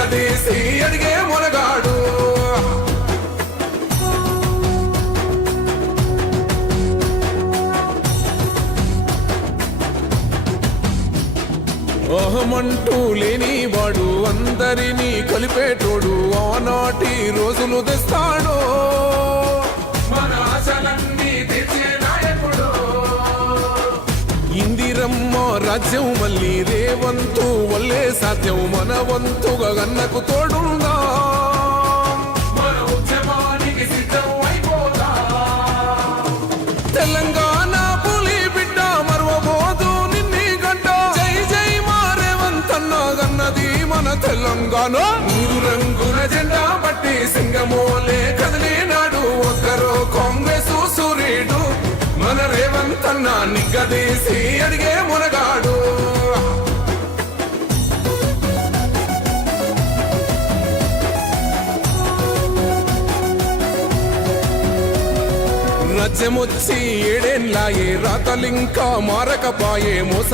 నిగ్గదీసి అడిగే మొనగాడు. అహమంటూ లేనివాడు అందరినీ కలిపేటోడు ఆనాటి రోజులు తెస్తాడు. మన ఆశలన్నీ తెచ్చే నాయకుడు. ఇందిరమ్మ రాజ్యం మళ్ళీ రేవంతు వల్లే సాధ్యం. మన వంతుగా గన్నకు తోడుందా, మన ఉద్యమానికి సిద్ధం అయిపోదా. తెలంగాణ పులి బిడ్డ మరవబోదు నిన్ని గంట. జై జై మా రేవంతన్న గన్నది మన తెలంగాణ. మూడు రంగుల జెండా బట్టి సింగమోలే కదిలినాడు. ఒక్కరో కాంగ్రెస్ సూర్యుడు. మన రేవంతన్న నిగ్గదీసి అడిగే మునగాడు. రాజ్యమొచ్చి ఏడేళ్ళాయే రాతలింకా మారకపాయే. మోస